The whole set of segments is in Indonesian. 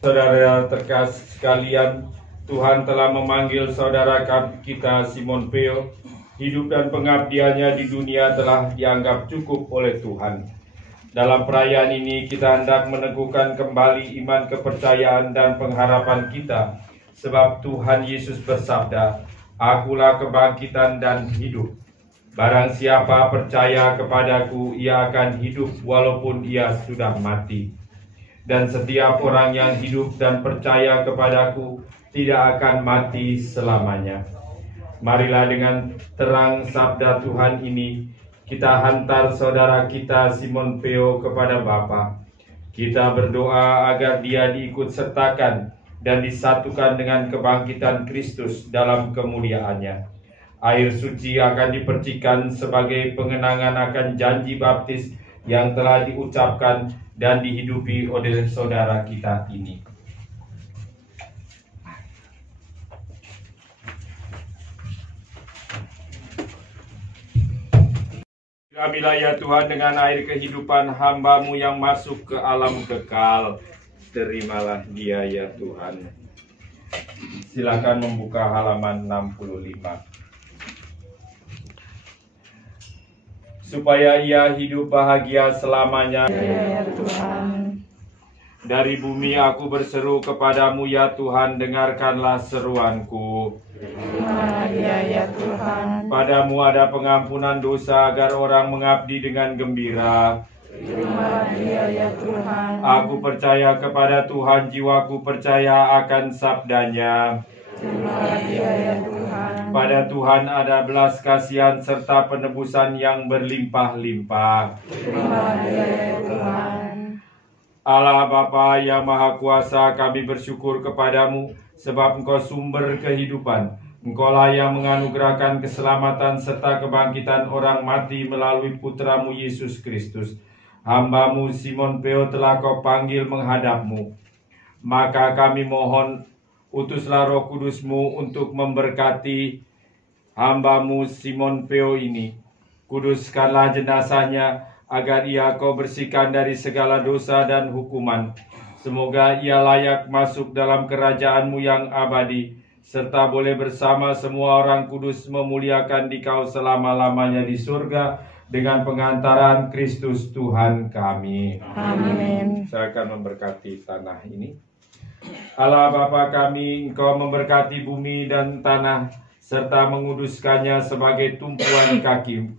Saudara terkasih sekalian, Tuhan telah memanggil saudara kita Simon Peo. Hidup dan pengabdiannya di dunia telah dianggap cukup oleh Tuhan. Dalam perayaan ini kita hendak meneguhkan kembali iman, kepercayaan, dan pengharapan kita. Sebab Tuhan Yesus bersabda, "Akulah kebangkitan dan hidup. Barang siapa percaya kepadaku, ia akan hidup walaupun ia sudah mati. Dan setiap orang yang hidup dan percaya kepadaku tidak akan mati selamanya." Marilah dengan terang sabda Tuhan ini, kita hantar saudara kita Simon Peo kepada Bapa. Kita berdoa agar dia diikut sertakan dan disatukan dengan kebangkitan Kristus dalam kemuliaannya. Air suci akan dipercikan sebagai pengenangan akan janji baptis yang telah diucapkan dan dihidupi oleh saudara kita ini. Kamilah ya Tuhan dengan air kehidupan hamba-Mu yang masuk ke alam kekal. Terimalah dia ya Tuhan. Silakan membuka halaman 65. Supaya ia hidup bahagia selamanya. Ya Tuhan. Dari bumi aku berseru kepadamu ya Tuhan, dengarkanlah seruanku. Ya Tuhan. Padamu ada pengampunan dosa agar orang mengabdi dengan gembira. Ya Tuhan. Aku percaya kepada Tuhan, jiwaku percaya akan sabdanya. Ya Tuhan. Pada Tuhan ada belas kasihan serta penebusan yang berlimpah-limpah. Ya Tuhan. Allah Bapa yang Maha Kuasa, kami bersyukur kepadamu sebab Engkau sumber kehidupan. Engkaulah yang menganugerahkan keselamatan serta kebangkitan orang mati melalui Putramu Yesus Kristus. Hamba-Mu Simon Peo telah Kau panggil menghadap-Mu. Maka kami mohon, utuslah Roh Kudus-Mu untuk memberkati hamba-Mu Simon Peo ini. Kuduskanlah jenazahnya, agar ia Kau bersihkan dari segala dosa dan hukuman. Semoga ia layak masuk dalam kerajaan-Mu yang abadi, serta boleh bersama semua orang kudus memuliakan Dikau selama-lamanya di surga, dengan pengantaran Kristus Tuhan kami. Amin. Saya akan memberkati tanah ini. Allah Bapa kami, Engkau memberkati bumi dan tanah, serta menguduskannya sebagai tumpuan kaki.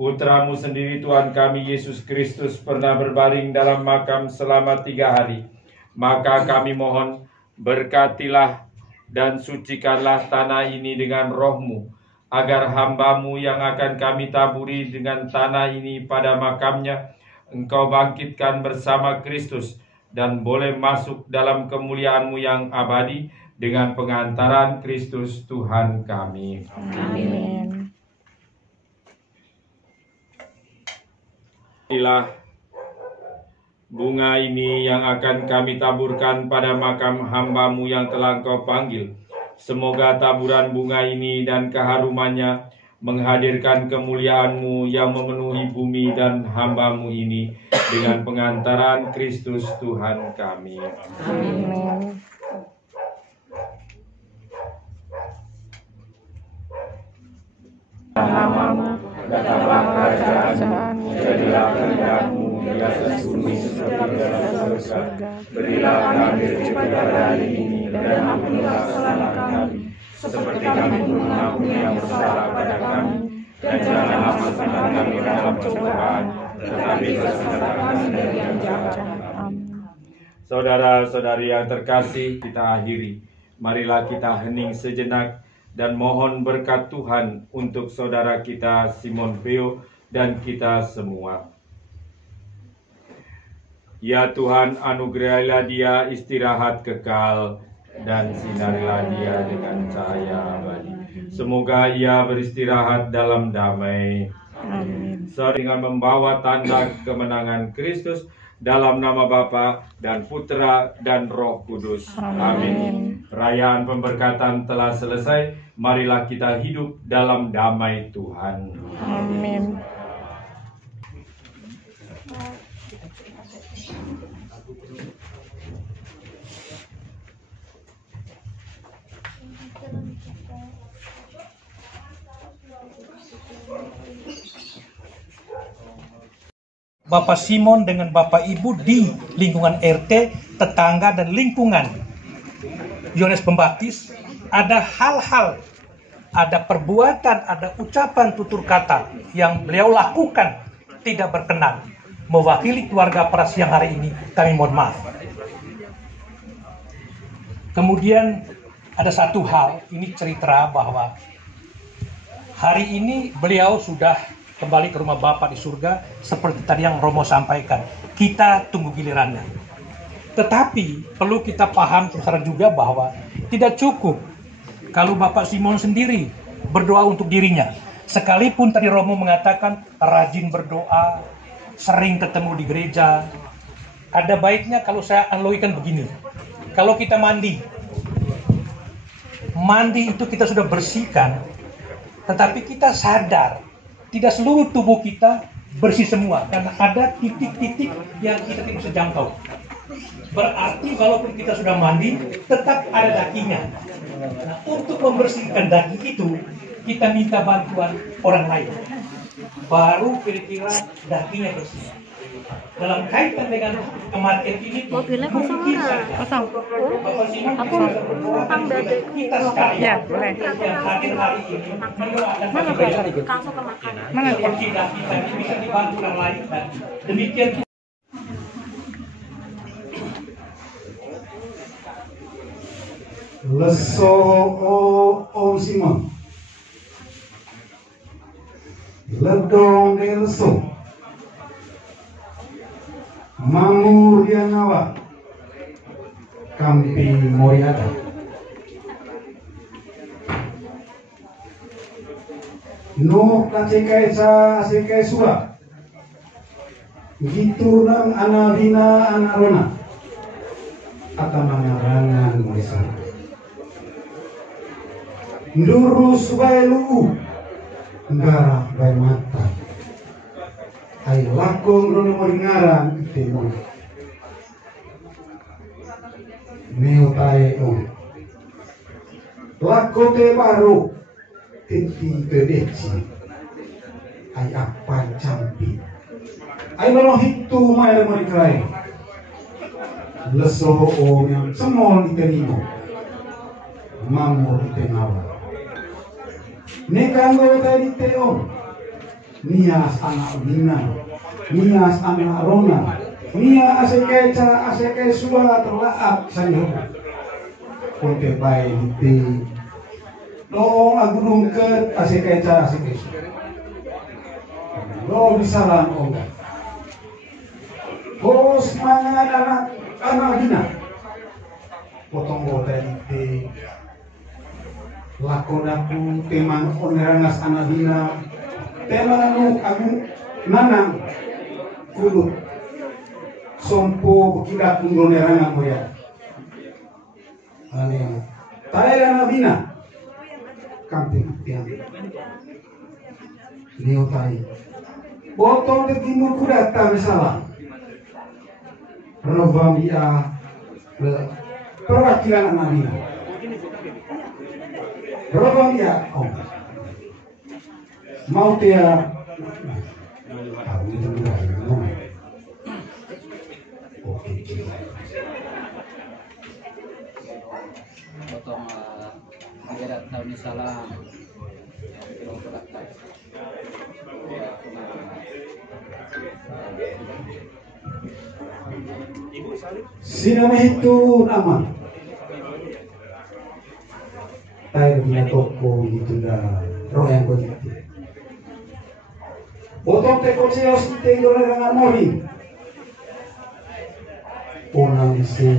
Putramu sendiri Tuhan kami Yesus Kristus pernah berbaring dalam makam selama 3 hari. Maka kami mohon, berkatilah dan sucikanlah tanah ini dengan Roh-Mu, agar hamba-Mu yang akan kami taburi dengan tanah ini pada makamnya, Engkau bangkitkan bersama Kristus, dan boleh masuk dalam kemuliaan-Mu yang abadi, dengan pengantaran Kristus Tuhan kami. Amin. Inilah bunga ini yang akan kami taburkan pada makam hamba-Mu yang telah Engkau panggil. Semoga taburan bunga ini dan keharumannya menghadirkan kemuliaan-Mu yang memenuhi bumi dan hamba-Mu ini, dengan pengantaran Kristus Tuhan kami. Amin. Namamu, datanglah kerajaanmu, Jadilah kehendak-Mu di atas bumi seperti dalam surga. Berilah kami rezeki pada hari ini, dan ampunilah kesalahan kami, seperti kami pun mengampuni yang bersalah kepada kami. Dan janganlah masukkan kami ke dalam pencobaan, tetapi selamatkan kami dari yang jahat. Saudara-saudari yang terkasih, kita akhiri. Marilah kita hening sejenak dan mohon berkat Tuhan untuk saudara kita Simon Peo dan kita semua. Ya Tuhan, anugerahilah dia istirahat kekal, dan sinarilah dia dengan cahaya abadi. Semoga ia beristirahat dalam damai. Amin. Dengan membawa tanda kemenangan Kristus, dalam nama Bapa dan Putra dan Roh Kudus. Amin. Perayaan pemberkatan telah selesai. Marilah kita hidup dalam damai Tuhan. Amin. Bapak Simon dengan Bapak Ibu di lingkungan RT, tetangga dan lingkungan Yohanes Pembaptis, ada hal-hal, ada perbuatan, ada ucapan tutur kata yang beliau lakukan tidak berkenan. Mewakili keluarga pada siang hari ini, kami mohon maaf. Kemudian ada satu hal, ini cerita bahwa hari ini beliau sudah kembali ke rumah Bapak di surga, seperti tadi yang Romo sampaikan. Kita tunggu gilirannya. Tetapi perlu kita paham secara juga bahwa tidak cukup kalau Bapak Simon sendiri berdoa untuk dirinya. Sekalipun tadi Romo mengatakan rajin berdoa, sering ketemu di gereja, ada baiknya kalau saya analogikan begini. Kalau kita mandi itu kita sudah bersihkan, tetapi kita sadar tidak seluruh tubuh kita bersih semua, karena ada titik-titik yang kita tidak bisa jangkau. Berarti walaupun kita sudah mandi, tetap ada dagingnya. Nah, untuk membersihkan daging itu, kita minta bantuan orang lain. Baru kira-kira dagingnya bersih. Dalam kaitan dengan kematian ini, Mobilnya kosong nggak? Kosong. Aku numpang dari kita sekali. Ya, boleh. Yang hadir hari ini, beliau akan Mana bagi Pak? bagi. Langsung ke makan. Mana dia? Seperti daging tadi bisa dibantu orang lain, dan demikian. Leso Om Simon Ledong de leso Mamur Yanawa Kampi Moriada No kacekai sa sekai sua Gitu nang anabina anarona Atamarangan Morisana Ndurus bae lu ngara bae mata ay lakong rono mo ngaran temo neo tae on lako te baru titi gedeci ay apa campi ay rono hitu mai mo krai leso o yang semol diterima mamur ditenawa Nekanggo tadi teon, nias anak bina, nias anak rona, nia asekeca asekesua terlaap sanyo. Konte bayi di, doong agudung ke asekeca asekesua. Lo bisalan onga. Bos mangan anak bina, potong go tadi lakodaku teman onerangas anadina teman anu agung nanang kulut sompo kidak undonerangan moya ane tae anadina kamping tiang leo tai botong de timur kudata misalah Rovambia perwakilan anadina Berapa dia? Oh, mau dia? Oke. Potong agak tahun salam. Sinama itu nama. Tayo na toko gitu dah roh yang kau jadi. Botong te kau sih harus tinggal dengan mori. Onang isi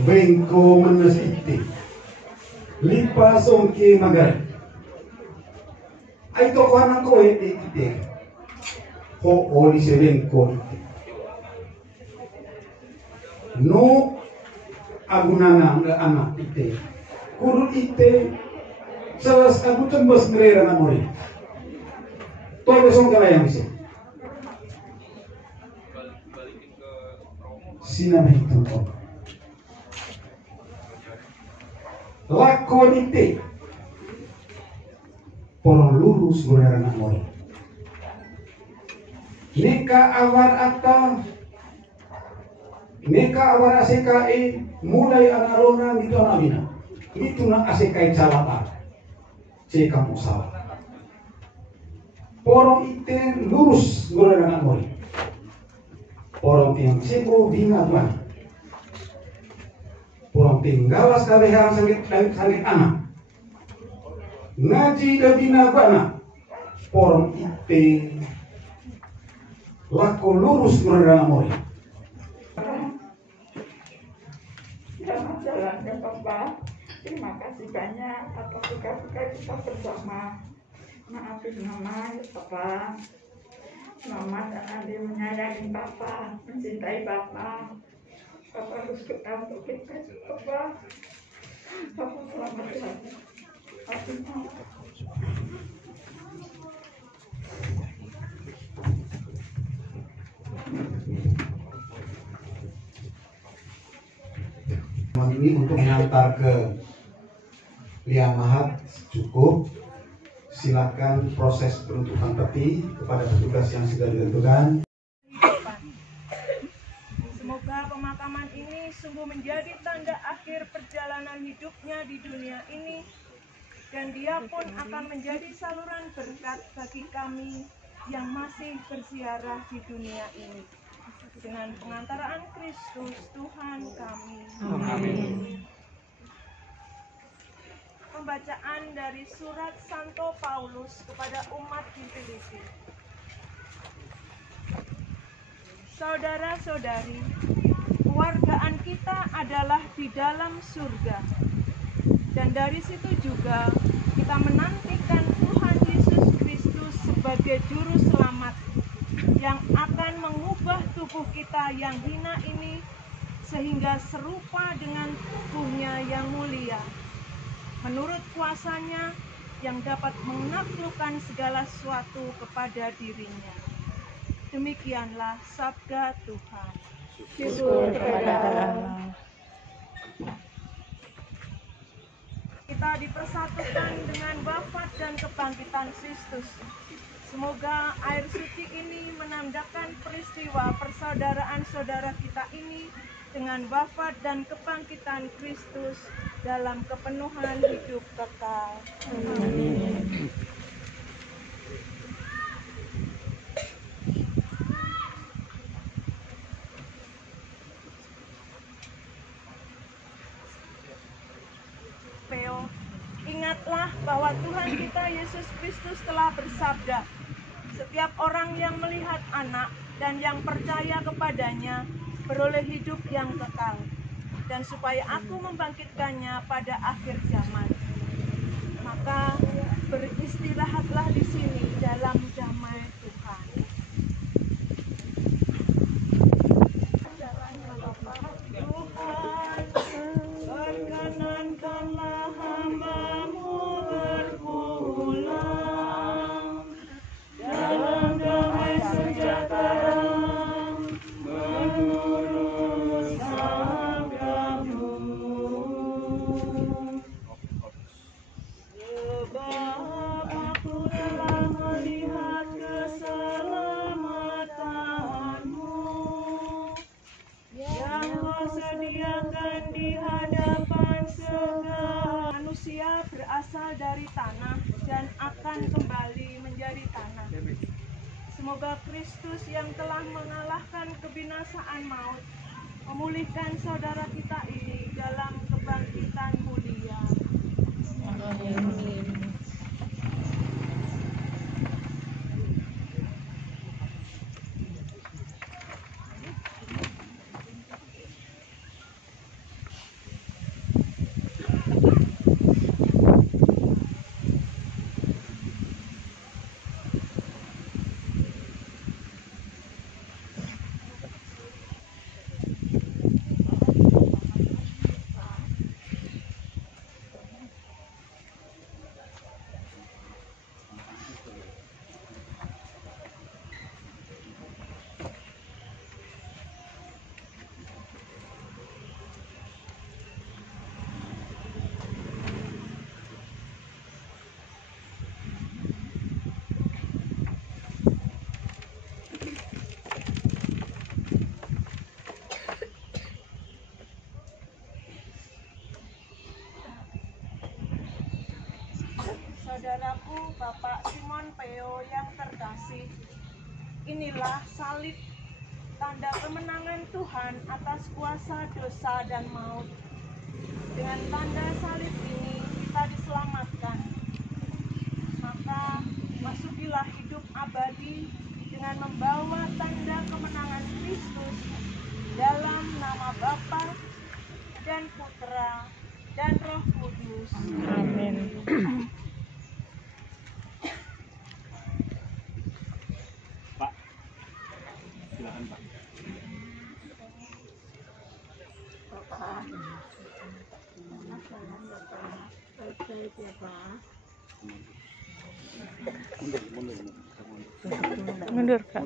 bengko menasiti. Lipa songke magar. Ay toko anak kau eti iti. Ho oli se bengko iti. No agunana anak iti. Kurut ite salas aku tembus ngerera namori todo son kala yang bisa sinam itu kok. Lakonite poro lurus goreng anak moy. Neka awar ata, neka awar ACKI mulai anarona gitu anabina. Itu na ACKI calapa, cekam usaha. Porong ite lurus goreng anak moy. Porong tiang ceko binga tuan. Porong tinggalas kalehan sakit anak. Ngaji dabina bana. Porong ite lako lurus goreng anak moy. Jalan-jalannya Papa, terima kasih banyak atas suka-suka kita bersama. Maafin Mama ya Papa. Mama dan Adi menyayangi Papa, mencintai Papa. Papa harus kita untuk kita Papa. Papa selamat ya. Maafin Mama. Ini untuk mengantar ke Liang Mahat cukup. Silakan proses penuntukan peti kepada petugas yang sudah ditentukan. Semoga pemakaman ini sungguh menjadi tanda akhir perjalanan hidupnya di dunia ini, dan dia pun akan menjadi saluran berkat bagi kami yang masih berziarah di dunia ini. Dengan pengantaraan Kristus Tuhan kami. Amin. Pembacaan dari surat Santo Paulus kepada umat di Filipi. Saudara-saudari, kewargaan kita adalah di dalam surga, dan dari situ juga kita menantikan Tuhan Yesus Kristus sebagai juru selamat yang akan mengubah tubuh kita yang hina ini sehingga serupa dengan tubuhnya yang mulia, menurut kuasanya yang dapat menaklukkan segala sesuatu kepada dirinya. Demikianlah sabda Tuhan. Syukur kepada Allah. Kita dipersatukan dengan wafat dan kebangkitan Kristus. Semoga air suci ini menandakan peristiwa persaudaraan saudara kita ini dengan wafat dan kebangkitan Kristus dalam kepenuhan hidup kekal. Amin. Ingatlah bahwa Tuhan kita Yesus Kristus telah bersabda, setiap orang yang melihat Anak dan yang percaya kepadanya beroleh hidup yang kekal, dan supaya aku membangkitkannya pada akhir zaman. Maka beristirahatlah di sini dalam damai Tuhan. Tuhan, perkenankanlah hamba-Mu berpulang dalam damai sejahtera menurut sabda-Mu. Sebab aku telah melihat keselamatan-Mu yang Kau sediakan di hadapan segala manusia. Berasal dari tanah dan akan kembali menjadi tanah. Semoga Kristus yang telah mengalahkan kebinasaan maut memulihkan saudara kita ini dalam kebangkitan mulia. Amin. Bapak Simon Peo yang terkasih, inilah salib, tanda kemenangan Tuhan atas kuasa dosa dan maut. Dengan tanda salib ini kita diselamatkan. Maka masukilah hidup abadi dengan membawa tanda kemenangan Kristus dalam nama Bapa dan Putra dan Roh Kudus. Amin. Pak, silakan Pak. Mundur, Kak.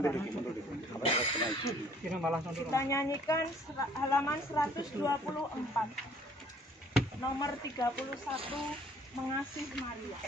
Kita nyanyikan halaman 124, nomor 31, Mengasih Maria.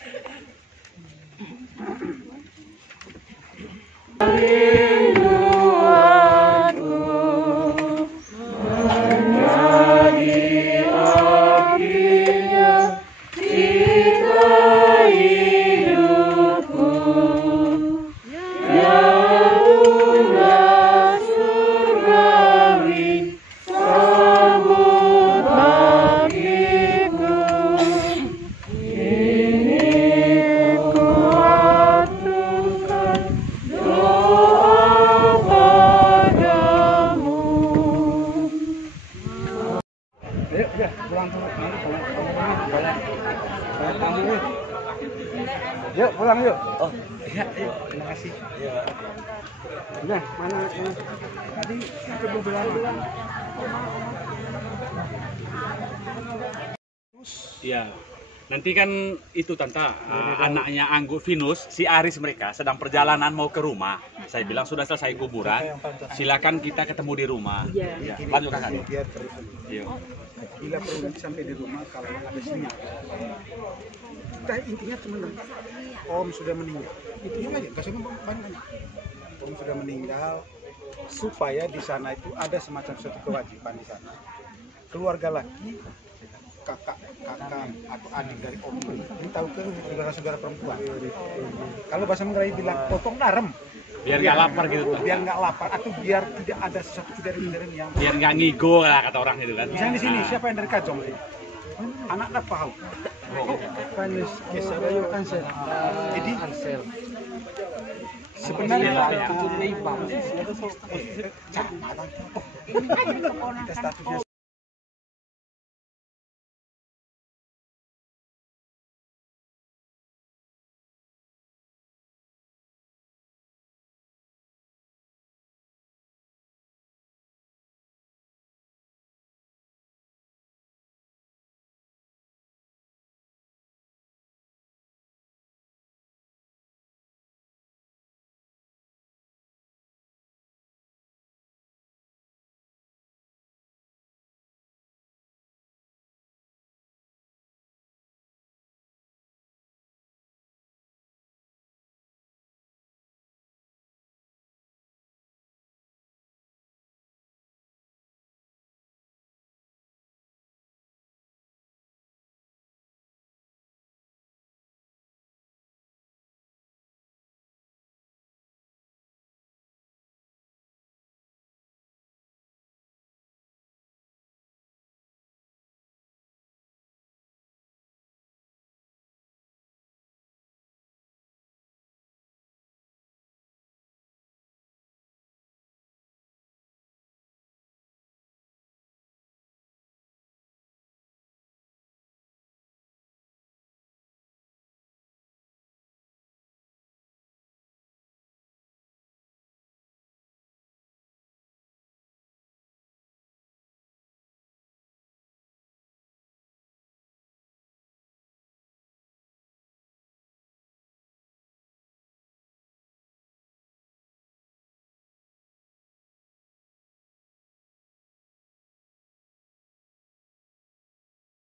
Yuk pulang yuk. Oh iya, yuk. Terima kasih. Iya. Udah, mana? Tadi itu belum lama. Iya. Nanti kan itu Tante, anaknya Anggo Venus, si Aris mereka sedang perjalanan mau ke rumah. Saya bilang sudah selesai kuburan, silakan kita ketemu di rumah. Iya. Lanjut Kakak. Biar terus. Bila perlu nanti sampai di rumah kalau ada sinyal. Kita intinya cuma Om sudah meninggal. Itu juga aja, kasihnya banyak. Om sudah meninggal supaya di sana itu ada semacam suatu kewajiban di sana. Keluarga laki, kakak atau adik dari Om ini tahu ke saudara-saudara perempuan. Kalau bahasa Melayu bilang potong darem. Biar nggak lapar gitu. Biar nggak lapar atau biar tidak ada sesuatu kejadian yang biar nggak ngigo lah kata orang itu kan. Misalnya di sini siapa yang dari Kajong? Anak Napau. Panis Ansel. Jadi sebenarnya